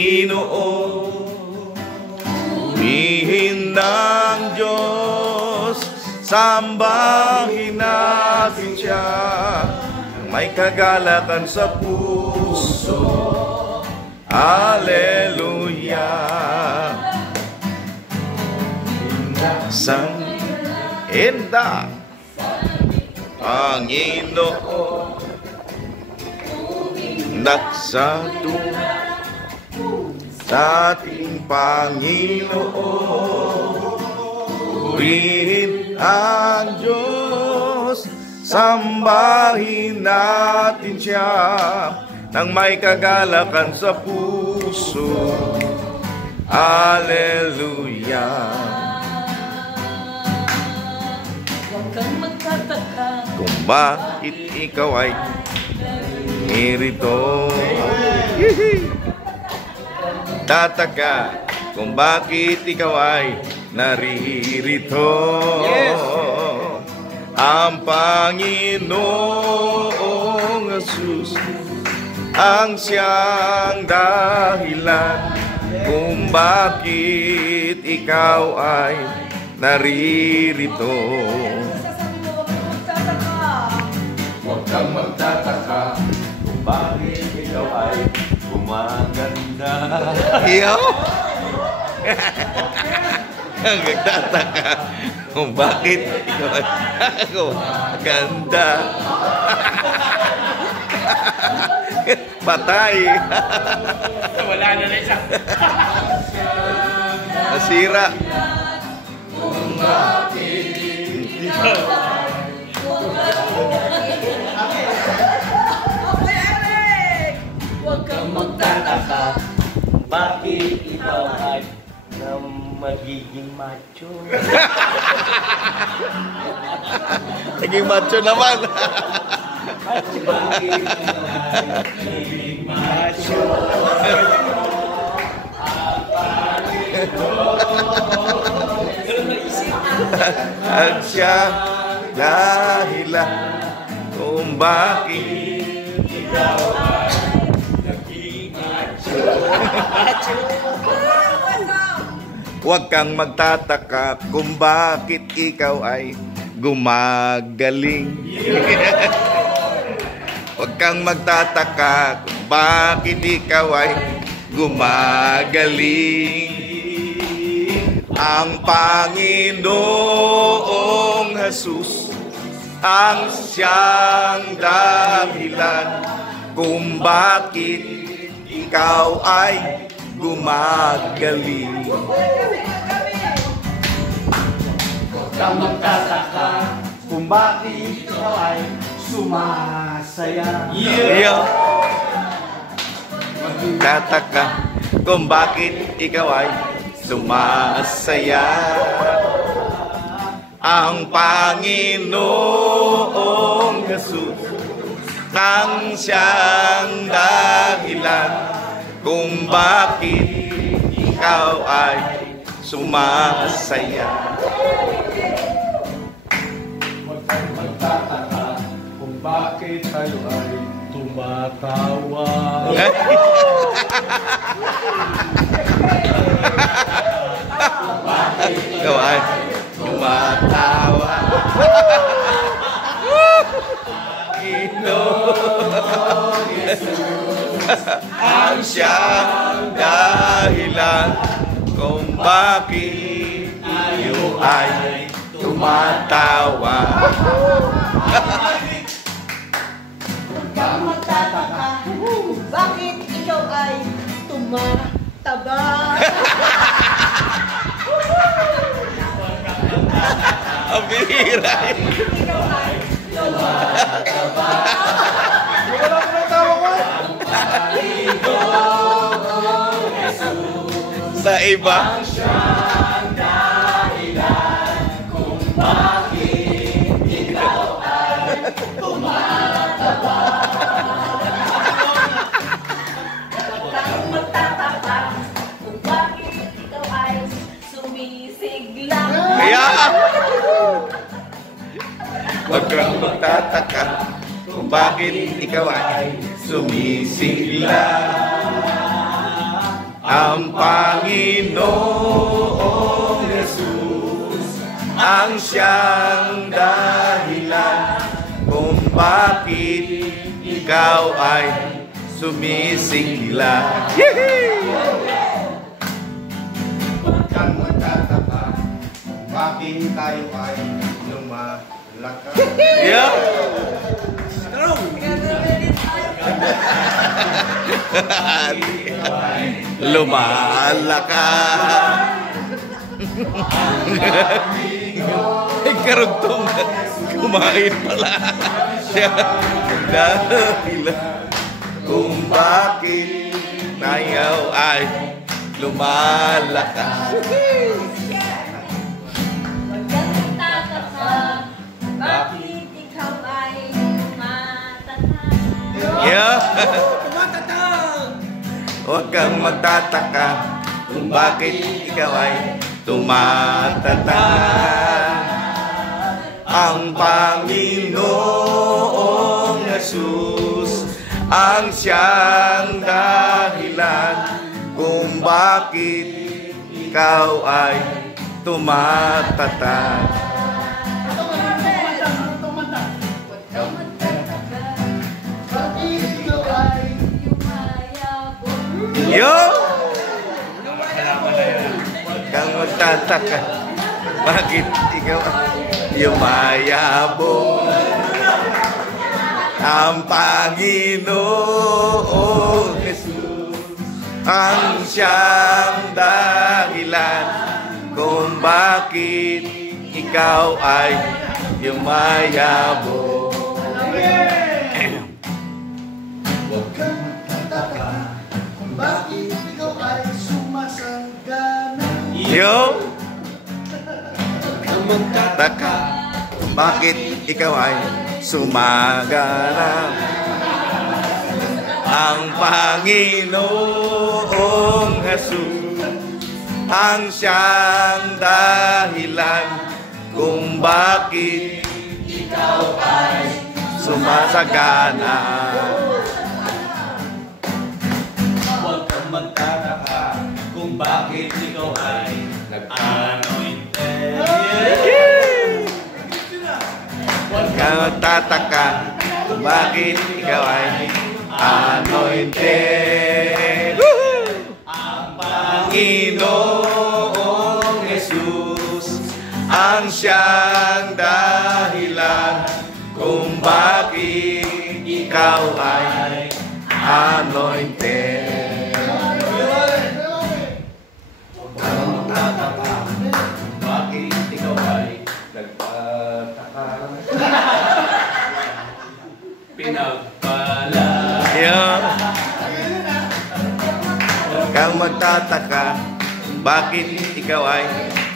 Ginoo, umihin ng Diyos, sambahin natin siya, may kagalakan sa puso. Alleluia. Sang enda Panginoon, nagsatu sa ating Panginoon. Purihin ang Diyos, sambahin natin siya, nang may kagalakan sa puso. Alleluia. Huwag kang magtataka kung bakit ikaw ay narito. Tataka kung bakit ikaw ay naririto. Ang Panginoong Jesus ang siyang dahilan kung bakit ikaw ay naririto. Huwag kang magtataka kung bakit ikaw ay gumaganda. Iyo? Ang nagtataka kung bakit ikaw ay gumaganda. Patay. Wala na na isa. Nasira. Huwag kang Magtataka bakit ikaw ay magiging macho. Naging macho naman. Bakit ikaw ay magiging macho? At siya dahilan kung bakit Ikaw ay naging macho. huwag kang magtataka kung bakit ikaw ay gumagaling. Huwag kang magtataka kung bakit ikaw ay gumagaling. Ang Panginoong Jesus ang siyang dahilan kung bakit ikaw ay gumagaling. Huwag kang magtataka kung bakit ikaw ay sumasaya. Yeah. Magtataka kung bakit ikaw ay sumasaya. Ang Panginoong Jesus ang siyang dahilan kung bakit ikaw ay sumasaya. Huwag kang magtataka kung bakit tayo ay tumatawa. Ikaw ay tumatawa. Panginoong Jesus ang siyang dahilan kung bakit tayo ay tumatawa. Huwag kang magtataka kung bakit ikaw ay tumataba. Ang bihira. Ikaw ay tumataba. Wala ko na tawa ko. Sa iba. Ang siyang dahilan kung bakit ikaw ay tumataba. Huwag kang magtataka kung bakit ikaw ay sumisigla. Kaya huwag kang magtataka kung bakit ikaw ay sumisigla. ang Panginoong Jesus ang siyang dahilan kung bakit ikaw ay sumisigla. Huwag kang magtataka kung bakit tayo ay lumalakad. Yeah. Lumalakad. Ay, karugtong kumain pala siya dahilan kung bakit tayo ay lumalakad. Huwag kang magtataka, bakit ikaw ay tumatatag. Yeah. Huwag kang magtataka kung bakit ikaw ay tumatatag. Ang Panginoong Jesus ang siyang dahilan kung bakit ikaw ay tumatatag. Yo! Kang magtataka, bakit ikaw yumayabong? Ang Panginoong Jesus ang siyang dahilan kung bakit ikaw ay yumayabong. Huwag kang magtataka kung bakit ikaw ay sumasanggana. Yo! Kang magtataka, bakit ikaw ay sumaganap? Ang Panginoong Jesus ang siyang dahilan kung bakit ikaw ay sumasagana. Huwag kang magtataka kung bakit ikaw ay nag-anointed. Huwag kang magtataka kung bakit ikaw ay anointed. Ang Panginoong Jesus ang siyang dahilan kung bakit ikaw ay anointed. Huwag kang magtataka kung bakit ikaw ay nagpataka. Pinagpala. Yeah. Huwag kang magtataka bakit ikaw ay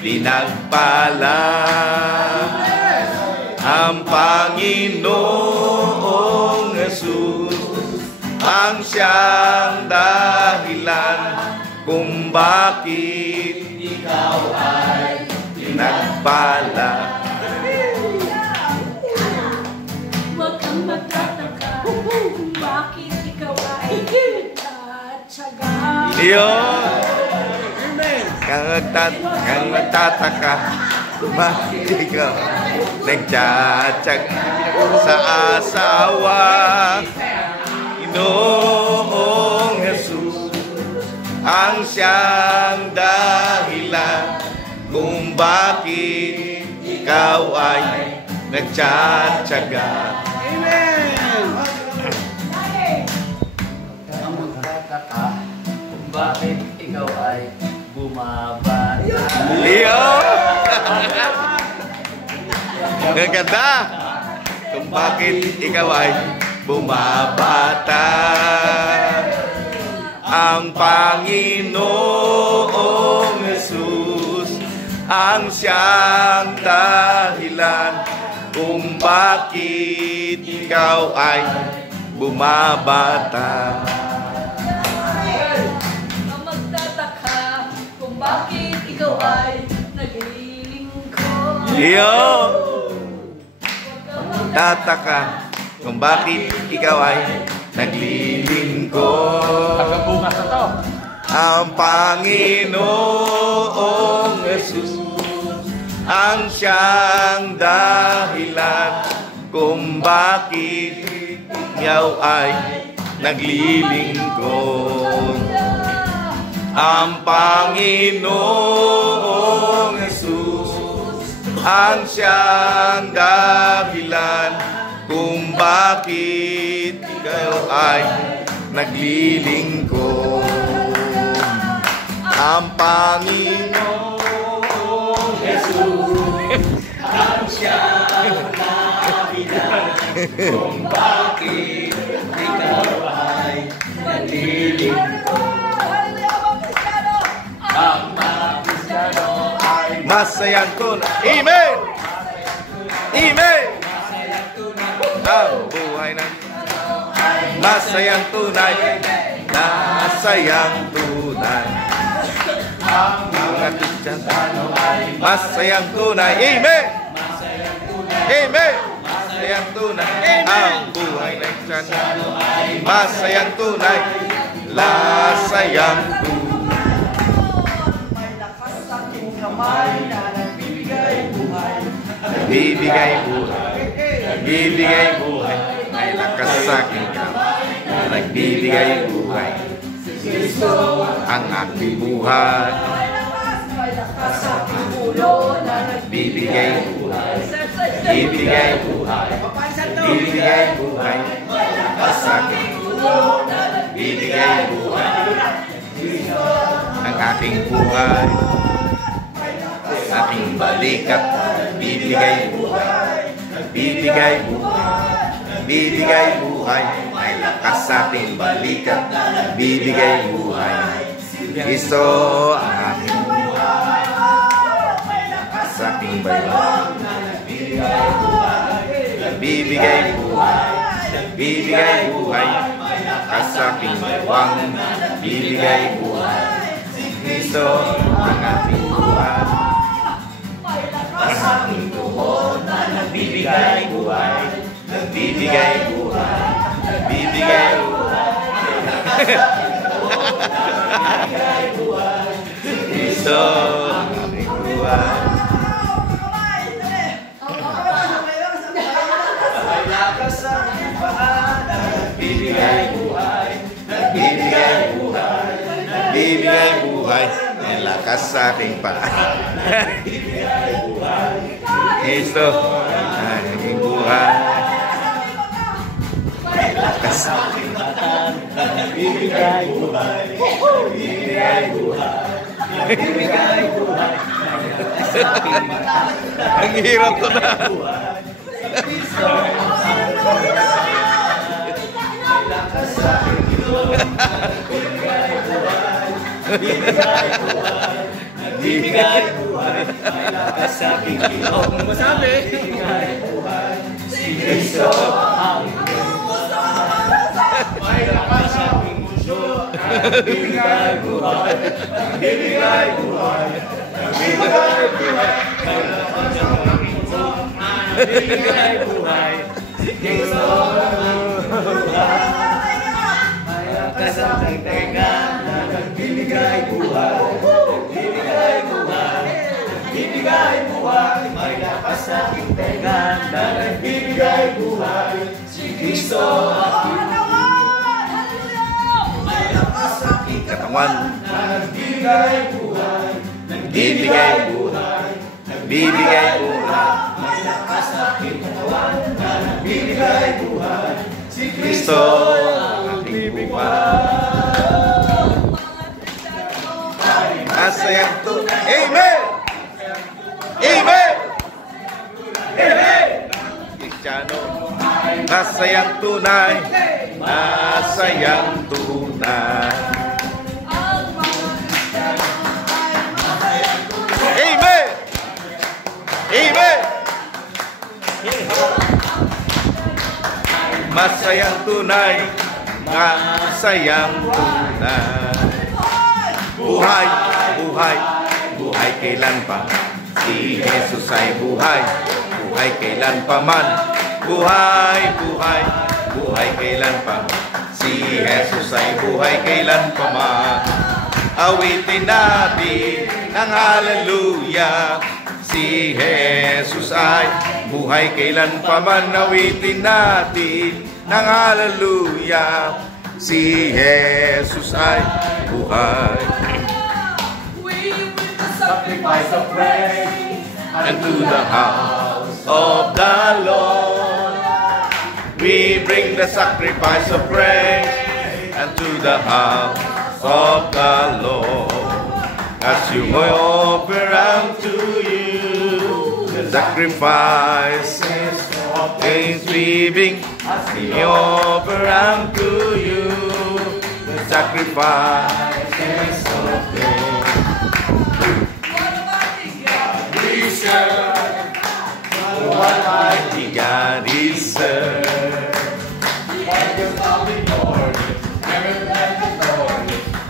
pinagpala. Ang Panginoong Jesus ang siyang dahilan kung bakit ikaw ay pinagpala. Huwag kang magtataka kung bakit ikaw ay nagtatsaga. Yun! Kang magtataka bakit ikaw nagtsatsak sa asawa. Ginoong Jesus ang siyang dahilan kung bakit ikaw ay nagtsatsaga. Ang magtataka kung bakit ikaw ay bumabata. Leo! Ang ganda! Kung bakit ikaw ay bumabata. Ang Panginoong Jesus ang siyang dahilan kung bakit ikaw ay bumabata. Ang magtataka kung bakit ikaw ay naglilingkod. Leo! Tataka kung bakit ikaw ay naglilingkod. Bukas na to. Ang Panginoong Jesus ang siyang dahilan kung bakit ikaw ay naglilingkod. Ang Panginoong Jesus ang siyang dahilan kung bakit ikaw ay naglilingkod. Ang Panginoong Jesus ang siyang dahilan kung bakit ikaw ay naglilingkod. Ang mga Kristiyano ay masayang tunay. Amen! Amen! Ang buhay ng masayang tunay. Masayang tunay. Ang mga Kristiyano ay masayang tunay. Amen! Amen! Masayang tunay. Ang buhay ng Kristiyano ay masayang tunay. Masayang tunay. Kamay na nagbibigay buhay, nagbibigay buhay, nagbibigay buhay, may lakas sa aking kamay na nagbibigay buhay. Kristo ang aking buhay, may lakas sa aking ulo na nagbibigay buhay, nagbibigay buhay, nagbibigay buhay, may lakas sa aking ulo na nagbibigay buhay. Kristo ang aking buhay, aking balikat, bibigay buhay, bibigay buhay, bibigay buhay, may lakas sa ating balikat, bibigay buhay. Kristo ang aking buhay, may lakas sa aking balikat, bibigay buhay, bibigay buhay, bibigay buhay, may lakas sa aking balikat, bibigay buhay. Kristo ang aking buhay, sa aking tuhod na nagbibigay buhay, nagbibigay buhay, nagbibigay buhay, nagbibigay buhay. Kristo ang aming buhay. May lakas sa aking paa, nagbibigay buhay, nagbibigay buhay, nagbibigay buhay. May lakas sa aking paa. Kristo ang aking buhay, lakas sa aking mata, bibigay buhay, bibigay buhay, bibigay buhay, lakas sa aking mata. Ang hirap ko na. Kristo lakas sa aking ilong, bibigay buhay, bibigay buhay, bibigay buhay, may lakas sa aking ilong. Masabi, bibigay buhay, si Kristo ang puso. May lakas sa aking puso, bibigay buhay, bibigay buhay, bibigay buhay, may lakas sa aking puso, bibigay buhay, si Kristo ang buhay. May lakas sa aking tenga, bibigay buhay, bibigay buhay, bibigay buhay, may lakas sa aking tenga, nagbibigay buhay, si Kristo ang may lakas sa aking katawan, nagbibigay buhay, nagbibigay buhay, nagbibigay buhay, may lakas sa aking katawan, nagbibigay buhay, si Kristo ang aking buhay. Masayang tunay. Amen! Amen! Amen! Kristiyano, masayang tunay. Masayang tunay. Amen! Amen! Masayang tunay. Masayang tunay. Buhay, buhay, buhay kailan pa. Si Jesus ay buhay, buhay kailan pa man. Buhay, buhay, buhay kailan pa. Si Jesus ay buhay kailan pa man. awitin natin ng hallelujah. Si Jesus ay buhay kailanpaman, awitin natin ng hallelujah. Si Jesus ay buhay. We bring the Sacrifice of praise Unto the house of the Lord, we bring the sacrifice of praise unto the house of the Lord. As you offer unto you the sacrifices of thanksgiving, as we offer unto you the sacrifices of praise. What mighty God is served.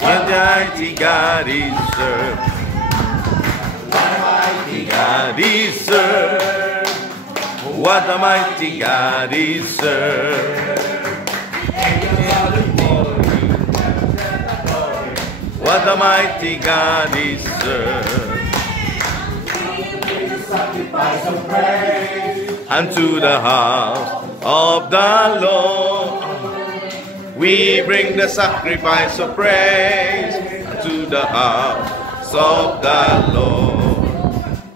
What mighty God is served. What mighty God is served. What a mighty God is served. What a mighty God is served. sacrifice of praise Unto the house of the Lord, we bring the sacrifice of praise. Unto the house of the Lord,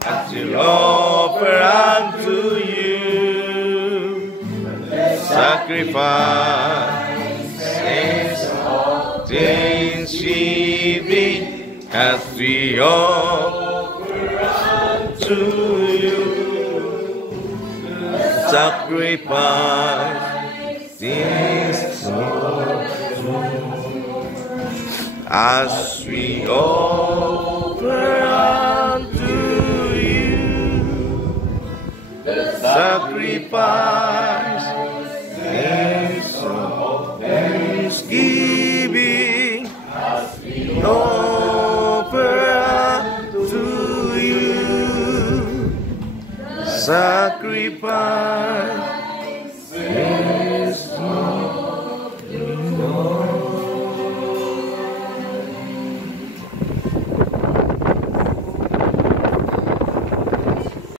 as we offer unto you sacrifices of thanksgiving, as we offer unto you sacrifice this as we offer unto you the sacrifice of thanksgiving, as we offer unto you sacrifice